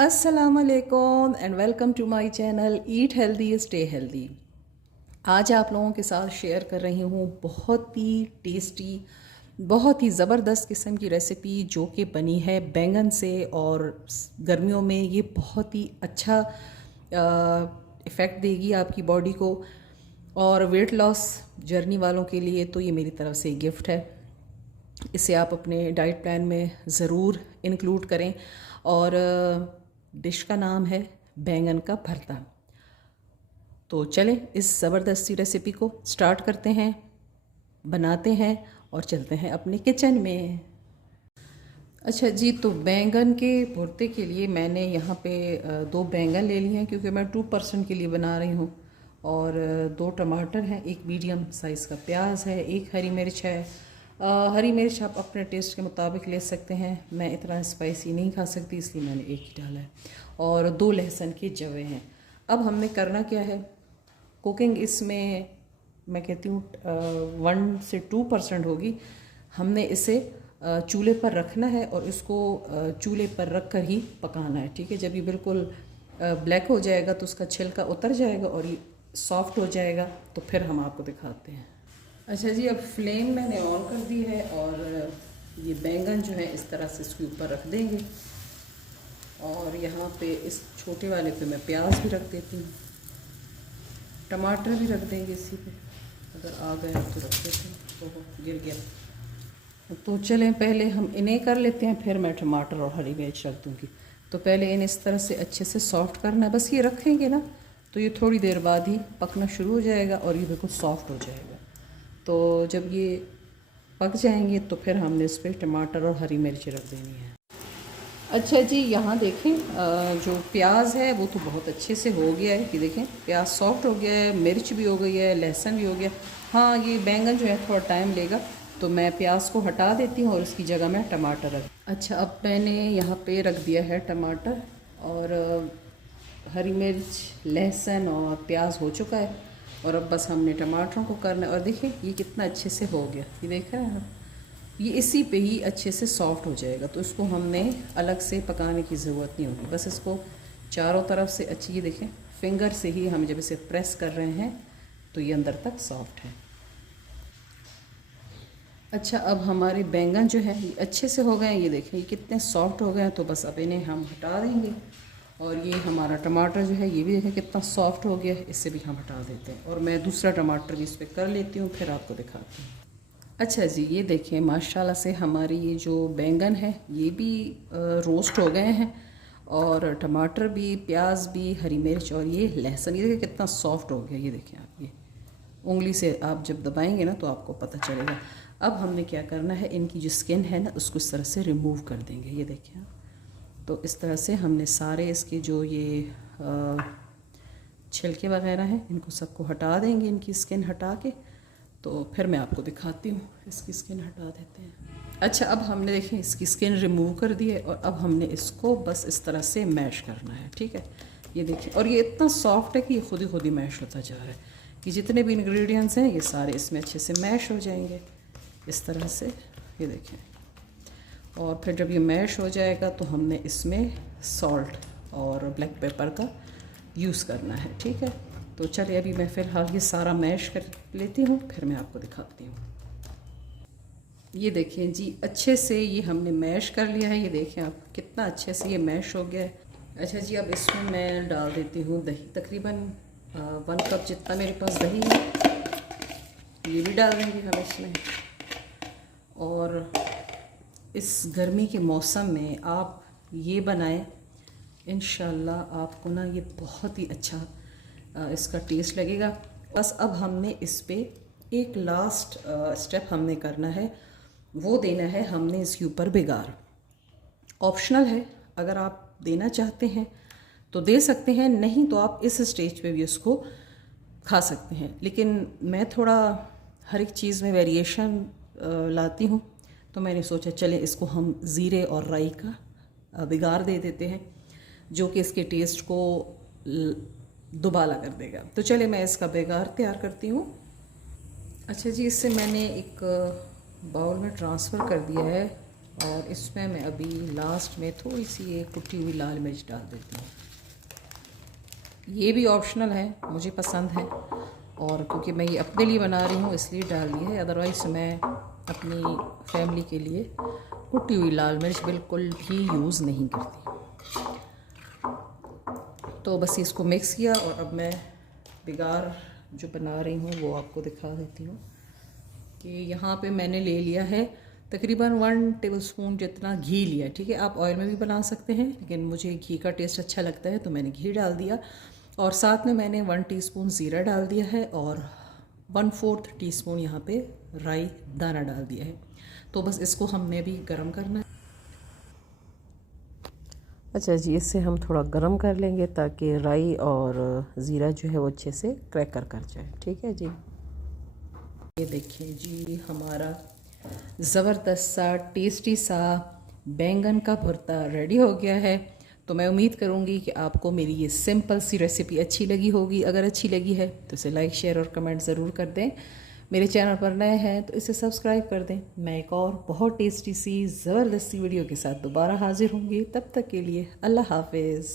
अस्सलामुअलैकुम and welcome to my channel eat healthy stay healthy. आज आप लोगों के साथ शेयर कर रही हूँ बहुत ही टेस्टी, बहुत ही ज़बरदस्त किस्म की रेसिपी जो कि बनी है बैंगन से। और गर्मियों में ये बहुत ही अच्छा इफ़ेक्ट देगी आपकी बॉडी को। और वेट लॉस जर्नी वालों के लिए तो ये मेरी तरफ से गिफ्ट है। इसे आप अपने डाइट प्लान में ज़रूर इंक्लूड करें। और डिश का नाम है बैंगन का भरता। तो चलें इस ज़बरदस्ती रेसिपी को स्टार्ट करते हैं, बनाते हैं और चलते हैं अपने किचन में। अच्छा जी, तो बैंगन के भुर्ते के लिए मैंने यहाँ पे 2 बैंगन ले लिए हैं क्योंकि मैं 2 पर्सन के लिए बना रही हूँ। और 2 टमाटर हैं, एक मीडियम साइज़ का प्याज है, एक हरी मिर्च है। हरी मिर्च आप अपने टेस्ट के मुताबिक ले सकते हैं, मैं इतना स्पाइसी नहीं खा सकती इसलिए मैंने एक ही डाला है। और 2 लहसुन के जवे हैं। अब हमने करना क्या है, कुकिंग इसमें मैं कहती हूँ 1 से 2% होगी। हमने इसे चूल्हे पर रखना है और इसको चूल्हे पर रख कर ही पकाना है, ठीक है। जब ये बिल्कुल ब्लैक हो जाएगा तो उसका छिलका उतर जाएगा और ये सॉफ्ट हो जाएगा तो फिर हम आपको दिखाते हैं। अच्छा जी, अब फ्लेम मैंने ऑन कर दी है और ये बैंगन जो है इस तरह से इसके ऊपर रख देंगे। और यहाँ पे इस छोटे वाले पे मैं प्याज भी रख देती हूँ, टमाटर भी रख देंगे इसी पे, अगर आ गया तो रख देते हैं। तो गिर गया तो चलें पहले हम इन्हें कर लेते हैं, फिर मैं टमाटर और हरी मिर्च रख दूँगी। तो पहले इन्हें इस तरह से अच्छे से सॉफ्ट करना है। बस ये रखेंगे ना तो ये थोड़ी देर बाद ही पकना शुरू हो जाएगा और ये बिल्कुल सॉफ्ट हो जाएगा। तो जब ये पक जाएंगे तो फिर हमने इस पर टमाटर और हरी मिर्च रख देनी है। अच्छा जी, यहाँ देखें जो प्याज है वो तो बहुत अच्छे से हो गया है, कि देखें प्याज सॉफ्ट हो गया है, मिर्च भी हो गई है, लहसुन भी हो गया। हाँ, ये बैंगन जो है थोड़ा टाइम लेगा तो मैं प्याज को हटा देती हूँ और उसकी जगह मैं टमाटर रख। अच्छा, अब मैंने यहाँ पे रख दिया है टमाटर और हरी मिर्च, लहसुन और प्याज हो चुका है। और अब बस हमने टमाटरों को करना है। और देखिए ये कितना अच्छे से हो गया, ये देख रहे हैं आप, ये इसी पे ही अच्छे से सॉफ्ट हो जाएगा। तो इसको हमने अलग से पकाने की ज़रूरत नहीं होगी, बस इसको चारों तरफ से अच्छी, ये देखें फिंगर से ही हम जब इसे प्रेस कर रहे हैं तो ये अंदर तक सॉफ्ट है। अच्छा, अब हमारे बैंगन जो है ये अच्छे से हो गए हैं, ये देखें ये कितने सॉफ्ट हो गए हैं। तो बस अब इन्हें हम हटा देंगे। और ये हमारा टमाटर जो है ये भी देखें कितना सॉफ्ट हो गया है, इससे भी हम हटा देते हैं। और मैं दूसरा टमाटर भी इस पर कर लेती हूँ, फिर आपको दिखाती हूँ। अच्छा जी, ये देखें माशाल्लाह से हमारी ये जो बैंगन है ये भी रोस्ट हो गए हैं। और टमाटर भी, प्याज भी, हरी मिर्च और ये लहसुन, ये देखिए कितना सॉफ्ट हो गया। ये देखें आप, ये उंगली से आप जब दबाएंगे ना तो आपको पता चलेगा। अब हमने क्या करना है, इनकी जो स्किन है ना उसको इस तरह से रिमूव कर देंगे। ये देखें आप, तो इस तरह से हमने सारे इसके जो ये छिलके वगैरह हैं इनको सबको हटा देंगे, इनकी स्किन हटा के। तो फिर मैं आपको दिखाती हूँ, इसकी स्किन हटा देते हैं। अच्छा, अब हमने देखें इसकी स्किन रिमूव कर दी है और अब हमने इसको बस इस तरह से मैश करना है, ठीक है। ये देखिए, और ये इतना सॉफ्ट है कि ये खुद ही मैश होता जा रहा है, कि जितने भी इंग्रेडिएंट्स हैं ये सारे इसमें अच्छे से मैश हो जाएंगे इस तरह से। ये देखें, और फिर जब ये मैश हो जाएगा तो हमने इसमें सॉल्ट और ब्लैक पेपर का यूज़ करना है, ठीक है। तो चलिए अभी मैं फ़िलहाल ये सारा मैश कर लेती हूँ, फिर मैं आपको दिखाती हूँ। ये देखें जी, अच्छे से ये हमने मैश कर लिया है। ये देखें आप कितना अच्छे से ये मैश हो गया है। अच्छा जी, अब इसमें मैं डाल देती हूँ दही, तकरीबन 1 कप जितना मेरे पास दही है ये भी डाल देंगे हम इसमें। और इस गर्मी के मौसम में आप ये बनाएं, इंशाल्लाह आपको ना ये बहुत ही अच्छा इसका टेस्ट लगेगा। बस अब हमने इस पे एक लास्ट स्टेप हमने करना है, वो देना है हमने इसके ऊपर बिगार। ऑप्शनल है, अगर आप देना चाहते हैं तो दे सकते हैं, नहीं तो आप इस स्टेज पे भी इसको खा सकते हैं। लेकिन मैं थोड़ा हर एक चीज़ में वेरिएशन लाती हूँ, तो मैंने सोचा चले इसको हम ज़ीरे और राई का बिगार दे देते हैं, जो कि इसके टेस्ट को दुबाला कर देगा। तो चले मैं इसका बेगार तैयार करती हूँ। अच्छा जी, इससे मैंने एक बाउल में ट्रांसफ़र कर दिया है और इसमें मैं अभी लास्ट में थोड़ी सी ये कुटी हुई लाल मिर्च डाल देती हूँ। ये भी ऑप्शनल है, मुझे पसंद है और क्योंकि मैं ये अपने लिए बना रही हूँ इसलिए डाल दी है, अदरवाइज़ मैं अपनी फैमिली के लिए कुटी हुई लाल मिर्च बिल्कुल भी यूज़ नहीं करती। तो बस इसको मिक्स किया और अब मैं बिगार जो बना रही हूँ वो आपको दिखा देती हूँ कि यहाँ पे मैंने ले लिया है तकरीबन 1 टेबलस्पून जितना घी लिया। ठीक है, आप ऑयल में भी बना सकते हैं, लेकिन मुझे घी का टेस्ट अच्छा लगता है तो मैंने घी डाल दिया। और साथ में मैंने 1 टीस्पून ज़ीरा डाल दिया है और 1/4 टीस्पून यहाँ पे राई दाना डाल दिया है। तो बस इसको हमने भी गरम करना है। अच्छा जी, इससे हम थोड़ा गरम कर लेंगे ताकि राई और ज़ीरा जो है वो अच्छे से क्रैकर कर जाए। ठीक है जी, ये देखिए जी, हमारा ज़बरदस्त सा टेस्टी सा बैंगन का भरता रेडी हो गया है। तो मैं उम्मीद करूँगी कि आपको मेरी ये सिंपल सी रेसिपी अच्छी लगी होगी। अगर अच्छी लगी है तो इसे लाइक शेयर और कमेंट ज़रूर कर दें। मेरे चैनल पर नए हैं तो इसे सब्सक्राइब कर दें। मैं एक और बहुत टेस्टी सी ज़बरदस्त सी वीडियो के साथ दोबारा हाजिर होंगी। तब तक के लिए अल्लाह हाफिज़।